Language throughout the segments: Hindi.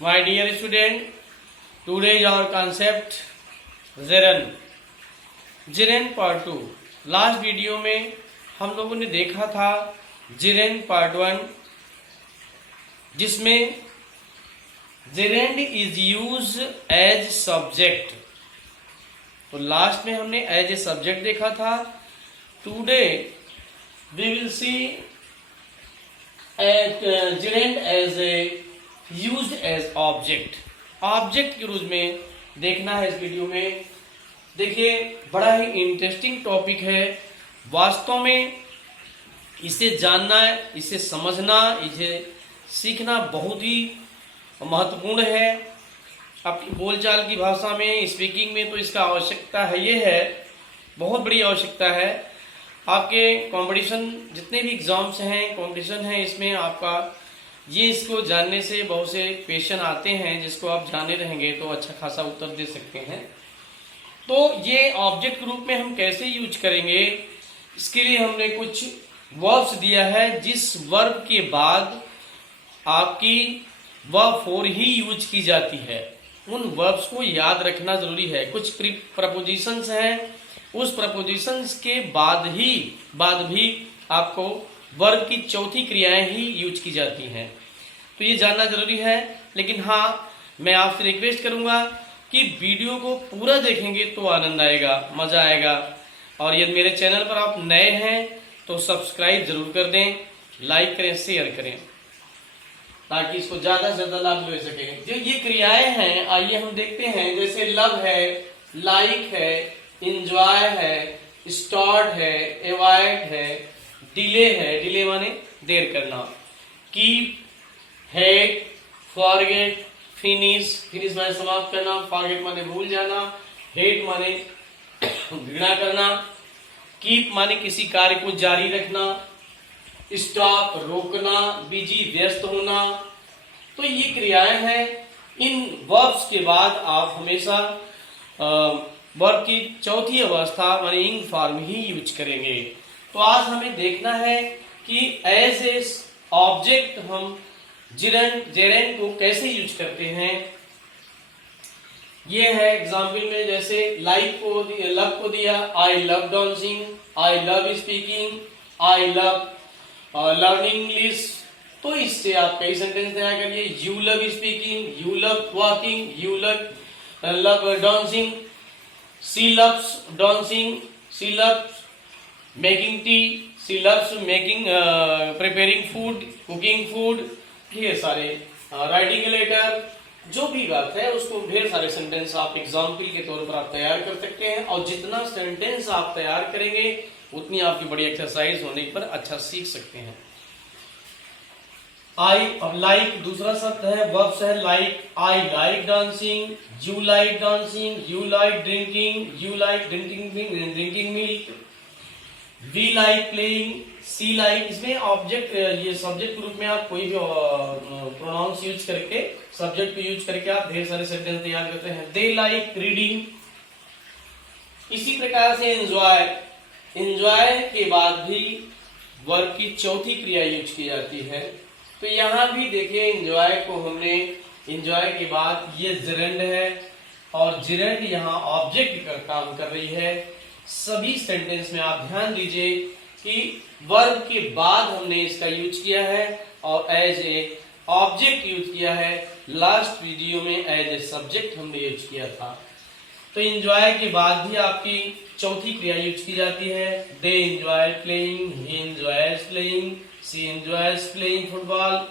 My dear student, today is our concept gerund. gerund part 2. Last video में हम लोगों ने देखा था gerund part 1, जिसमें gerund is used as subject. तो लास्ट में हमने एज ए सब्जेक्ट देखा था. Today we will see gerund as a used as object. Object के रूप में देखना है इस वीडियो में. देखिए, बड़ा ही इंटरेस्टिंग टॉपिक है. वास्तव में इसे जानना, इसे समझना, इसे सीखना बहुत ही महत्वपूर्ण है. अपनी बोलचाल की भाषा में, स्पीकिंग में तो इसका आवश्यकता है, ये है, बहुत बड़ी आवश्यकता है. आपके कंपटीशन जितने भी एग्जाम्स हैं, कंपटीशन है, इसमें आपका ये इसको जानने से बहुत से क्वेश्चन आते हैं जिसको आप जाने रहेंगे तो अच्छा खासा उत्तर दे सकते हैं. तो ये ऑब्जेक्ट के रूप में हम कैसे यूज करेंगे, इसके लिए हमने कुछ वर्ब्स दिया है. जिस वर्ब के बाद आपकी वर्ब फोर ही यूज की जाती है, उन वर्ब्स को याद रखना जरूरी है. कुछ प्रपोजिशंस हैं, उस प्रपोजिशंस के बाद भी आपको वर्ब की चौथी क्रियाएं ही यूज की जाती हैं. तो ये जानना जरूरी है. लेकिन हाँ, मैं आपसे रिक्वेस्ट करूंगा कि वीडियो को पूरा देखेंगे तो आनंद आएगा, मजा आएगा. और यदि मेरे चैनल पर आप नए हैं तो सब्सक्राइब जरूर कर दें, लाइक करें, शेयर करें, ताकि इसको ज्यादा से ज्यादा लाभ ले सकें. जो ये क्रियाएं हैं, आइए हम देखते हैं. जैसे लव है, लाइक है, इंजॉय है, स्टार्ट है, अवॉइड है, डिले है, डिले माने देर करना, keep, hate, forget, finish, finish माने समाप्त करना, फॉरगेट माने भूल जाना, हेट माने घृणा करना, कीप माने किसी कार्य को जारी रखना, स्टॉप रोकना, बिजी व्यस्त होना. तो ये क्रियाएं हैं. इन वर्ब्स के बाद आप हमेशा वर्ब की चौथी अवस्था माने इंग फॉर्म ही यूज करेंगे. तो आज हमें देखना है कि एज ए ऑब्जेक्ट हम gerund को कैसे यूज करते हैं. ये है एग्जाम्पल में, जैसे लाइक को लव को दिया, I love dancing, I love speaking, I love learning English. तो इससे आप कई सेंटेंस तैयार करिए. You love speaking, you love walking, you love dancing, she loves dancing, she loves making tea, she loves making preparing food, cooking food. ढेर सारे राइटिंग लेटर, जो भी बात है उसको ढेर सारे सेंटेंस आप एग्जाम्पल के तौर पर आप तैयार कर सकते हैं. और जितना सेंटेंस आप तैयार करेंगे उतनी आपकी बड़ी एक्सरसाइज होने पर अच्छा सीख सकते हैं. आई, अब लाइक दूसरा शब्द है, वर्ब्स है like. I like dancing, you like dancing, you like drinking milk, we like playing, she like. इसमें ऑब्जेक्ट, ये सब्जेक्ट के रूप में आप कोई भी प्रोनाउंस यूज करके, सब्जेक्ट को यूज करके आप ढेर सारे सेंटेंस तैयार करते हैं. They like reading. इसी प्रकार से एंजॉय के बाद भी वर्ब की चौथी क्रिया यूज की जाती है. तो यहां भी देखिए, एंजॉय को हमने, एंजॉय के बाद ये gerund है, और gerund यहाँ ऑब्जेक्ट का काम कर रही है. सभी सेंटेंस में आप ध्यान दीजिए कि वर्ब के बाद हमने इसका यूज किया है और एज ए ऑब्जेक्ट यूज किया है. लास्ट वीडियो में एज ए सब्जेक्ट हमने यूज किया था. तो एंजॉय के बाद भी आपकी चौथी क्रिया यूज की जाती है. They enjoy playing, he enjoys playing, she enjoys playing football,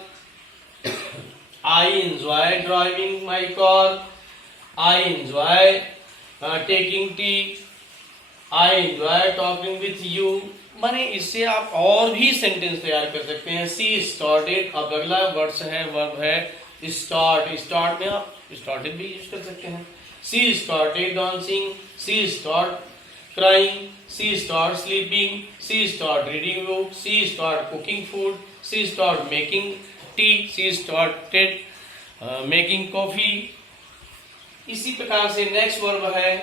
I enjoy driving my car, I enjoy taking tea, I enjoy talking with you. माने इससे आप और भी सेंटेंस तैयार कर सकते हैं. सी स्टार्टेड, अब अगला वर्ब है स्टार्ट. स्टार्ट में आप स्टार्टेड भी यूज कर सकते हैं. She started dancing, she start crying, she start sleeping, she start reading book, she start cooking food, she start making tea, she started making coffee. इसी प्रकार से नेक्स्ट वर्ब है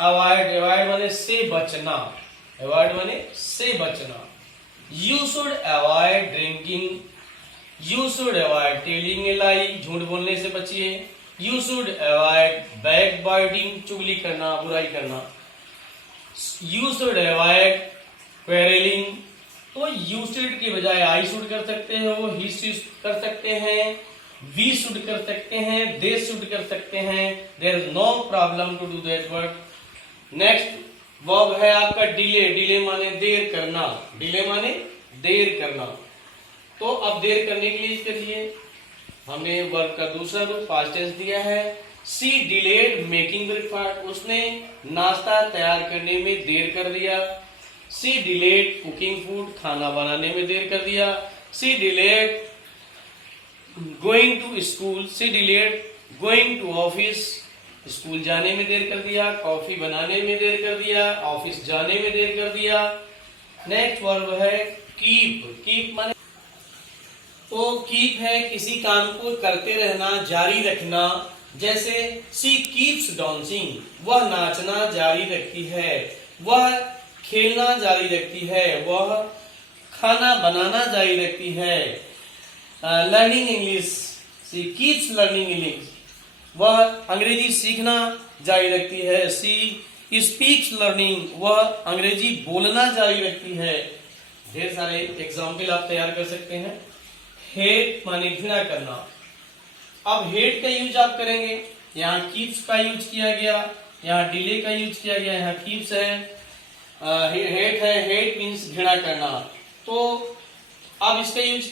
अवॉइड. अवॉइड माने से बचना, अवॉइड माने से बचना. You should avoid drinking, you should avoid telling a lie, झूठ बोलने से बचिए। You should avoid backbiting, चुगली करना, बुराई करना। यू शुड अवॉइड क्वेरलिंग, तो यू शुड की बजाय आई शुड कर सकते हो, ही शुड कर सकते हैं, वी शुड कर सकते हैं, दे शुड कर सकते हैं। There is no problem to do that word. Next verb है आपका डिले। डिले माने देर करना, डिले माने देर करना। तो अब देर करने के लिए इसके लिए हमने वर्ब का दूसरा रूप पास्ट टेंस दिया है। सी डिलेड मेकिंग ब्रेकफास्ट, उसने नाश्ता तैयार करने में देर कर दिया। सी डिलेड कुकिंग फूड, खाना बनाने में देर कर दिया। She delayed going to school, she delayed going to office, school जाने में देर कर दिया। कॉफी बनाने में देर कर दिया, ऑफिस जाने में देर कर दिया। नेक्स्ट वर्ब है कीप। कीप माने तो कीप है किसी काम को करते रहना, जारी रखना। जैसे सी कीप्स डांसिंग, वह नाचना जारी रखती है, वह खेलना जारी रखती है, वह खाना बनाना जारी रखती है। लर्निंग इंग्लिश, सी कीप्स लर्निंग इंग्लिश, वह अंग्रेजी सीखना जारी रखती है। सी स्पीक्स लर्निंग, वह अंग्रेजी बोलना जारी रखती है। ढेर सारे एग्जाम्पल आप तैयार कर सकते हैं। हेट माने घृणा करना। अब हेट का यूज आप करेंगे, यहाँ कीप्स का यूज किया गया, यहाँ डिले का यूज किया गया, यहाँ कीप्स है, हेट है, हेट मीन्स घृणा करना। तो अब इसका यूज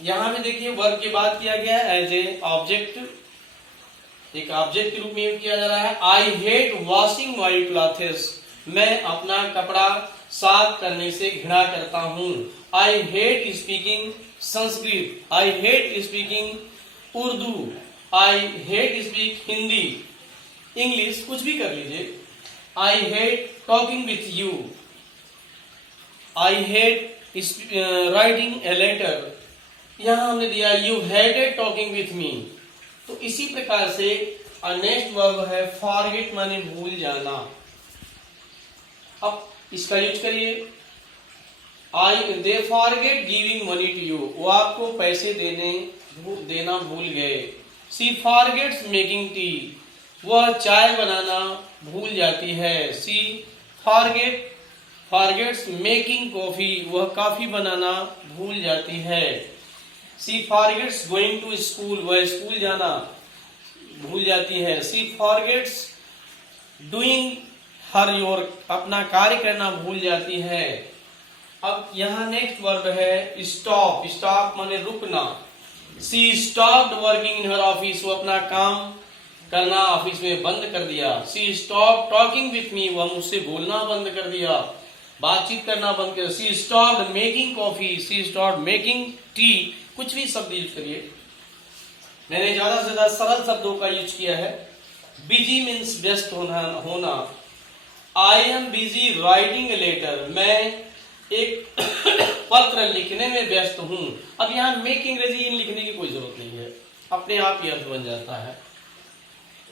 यहाँ पे देखिए वर्ब के बाद किया गया एज ए ऑब्जेक्ट, एक ऑब्जेक्ट के रूप में यूज किया जा रहा है। I hate washing my clothes, मैं अपना कपड़ा साफ करने से घृणा करता हूँ। I hate speaking Sanskrit, I hate speaking Urdu, I hate speak Hindi, English, कुछ भी कर लीजिए। I hate talking with you, I hate writing a letter, यहां हमने दिया you hated talking with me. तो इसी प्रकार से नेक्स्ट वर्ब है फॉरगेट माने भूल जाना। अब इसका यूज करिए। They forget giving money to you, वो आपको पैसे देना भूल गए। सी फॉरगेट्स मेकिंग टी, वह चाय बनाना भूल जाती है। सी फॉरगेट्स मेकिंग कॉफी, वह कॉफी बनाना भूल जाती है। She forgets going to school, वह स्कूल जाना भूल जाती है। She forgets doing her your, अपना कार्य करना भूल जाती है। अब यहाँ नेक्स्ट वर्ब है स्टॉप। स्टॉप माने रुकना। She stopped working in her office, वो अपना काम करना ऑफिस में बंद कर दिया। She stop talking with me, वह मुझसे बोलना बंद कर दिया, बातचीत करना बंद कर दिया। सी स्टॉप्ड मेकिंग कॉफी, सी स्टॉप्ड मेकिंग टी, कुछ भी शब्द यूज करिए। मैंने ज्यादा से ज्यादा सरल शब्दों का यूज किया है। बिजी मीन्स व्यस्त होना। I am busy writing a letter, मैं एक पत्र लिखने में व्यस्त हूं। अब यहाँ मेक अंग्रेजी इन लिखने की कोई जरूरत नहीं है, अपने आप ही अर्थ बन जाता है।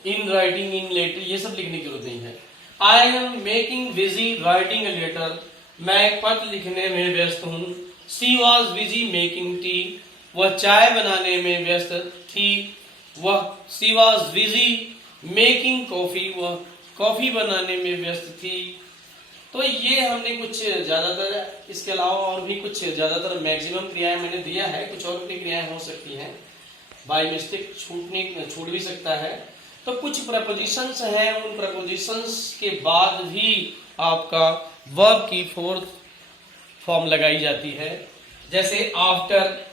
इन राइटिंग, इन लेटर, ये सब लिखने की जरूरत नहीं है। I am making busy writing a letter, मैं पत्र लिखने में व्यस्त हूं। She was busy making tea, वह चाय बनाने में व्यस्त थी। वह she was busy making coffee, वह कॉफी बनाने में व्यस्त थी। तो ये हमने कुछ ज्यादातर, इसके अलावा और भी कुछ ज्यादातर मैक्सिमम क्रियाएं मैंने दिया है। कुछ और भी क्रियाएं हो सकती हैं, बाय मिस्टेक छूट भी सकता है। तो कुछ प्रपोजिशंस हैं, उन प्रपोजिशंस के बाद भी आपका वर्ब की फोर्थ फॉर्म लगाई जाती है। जैसे आफ्टर,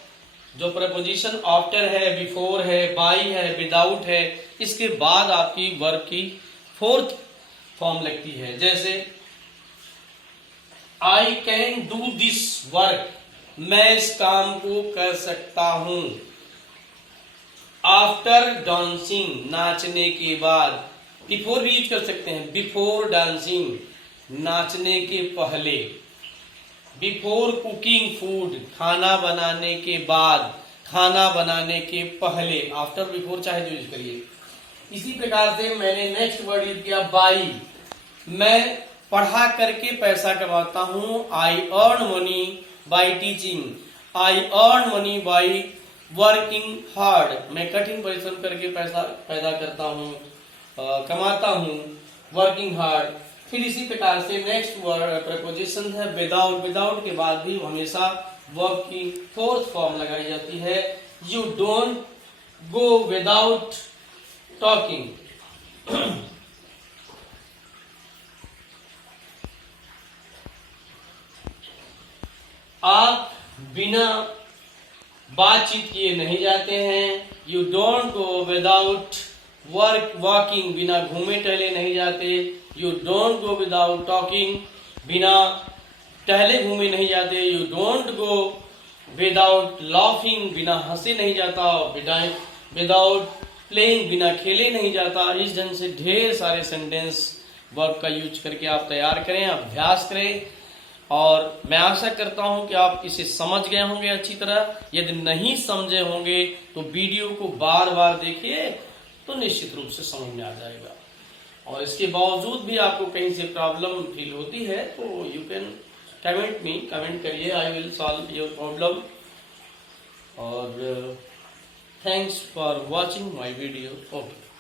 जो प्रपोजिशन आफ्टर है, बिफोर है, बाय है, विदाउट है, इसके बाद आपकी वर्ब की फोर्थ फॉर्म लगती है। जैसे I can do this work, मैं इस काम को कर सकता हूं। आफ्टर डांसिंग, नाचने के बाद। बिफोर भी यूज कर सकते हैं, बिफोर डांसिंग, नाचने के पहले। बिफोर कुकिंग फूड, खाना बनाने के बाद, खाना बनाने के पहले। आफ्टर बिफोर चाहे जो यूज करिए। इसी प्रकार से मैंने नेक्स्ट वर्ड यूज किया बाई, मैं पढ़ा करके पैसा कमाता हूं। I earn money by teaching, I earn money by working hard, मैं कठिन परिश्रम करके पैसा पैदा करता हूँ, कमाता हूँ, वर्किंग हार्ड। फिर इसी प्रकार से नेक्स्ट वर्ड प्रपोजिशन है विदाउट, विदाउट के बाद भी हमेशा वर्ब की फोर्थ फॉर्म लगाई जाती है, you don't go without talking. आप बिना बातचीत किए नहीं जाते हैं, you don't go without walking, बिना घूमे टहले नहीं जाते, you don't go without talking, बिना टहले घूमे नहीं जाते, you don't go without laughing, बिना हंसे नहीं जाता, विदाउट प्लेइंग, बिना खेले नहीं जाता। इस ढंग से ढेर सारे सेंटेंस वर्ब का यूज करके आप तैयार करें, अभ्यास करें, और मैं आशा करता हूं कि आप इसे समझ गए होंगे अच्छी तरह। यदि नहीं समझे होंगे तो वीडियो को बार बार देखिए, तो निश्चित रूप से समझ में आ जाएगा। और इसके बावजूद भी आपको कहीं से प्रॉब्लम फील होती है तो यू कैन कमेंट करिए, I will solve your problem. और thanks for watching my video. Okay.